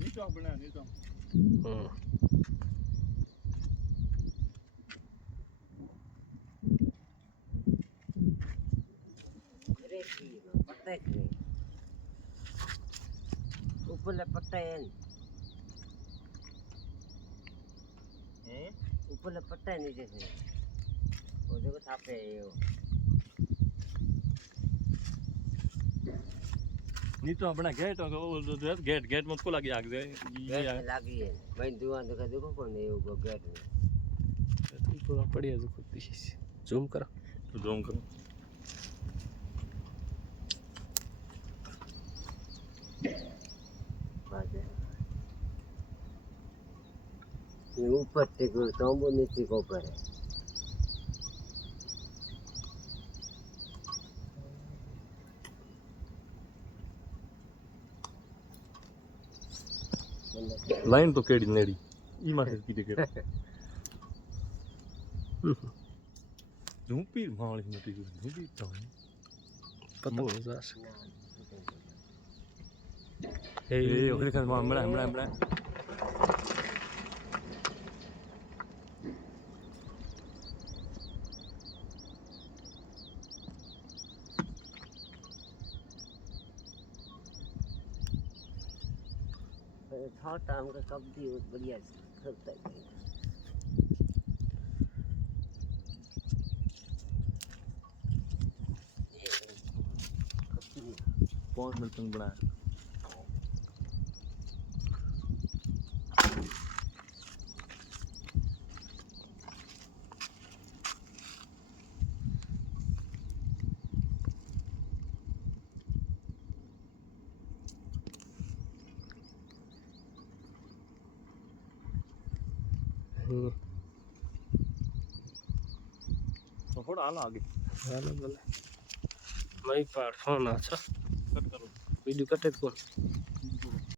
नीचा बना नीचा ऊपर लपटता है ऊपर लपटता है नीचे से वो देखो छापे है वो नीचा बना गेट और गेट गेट मत को लगी आग दे ये लगी है भाई दुआ देखो कौन है वो गेट में तुम पूरा पड़ी है देखो पीछे से जूम करो जूम करो ये ऊपर टेको तो वो नीचे को ऊपर है लाइन तो केड़ी नेड़ी ई माथे की देखे झूपी माली मोटी झूपी तो पता नहीं जा ए ओकरे का बड़ा बड़ा बड़ा था टाइम का कब भी बढ़िया करता है 5 मिनट तक बनाया तो थोड़ा आला आगे हालो बोले मैं पार फोन अच्छा कट करो वीडियो कटे कौन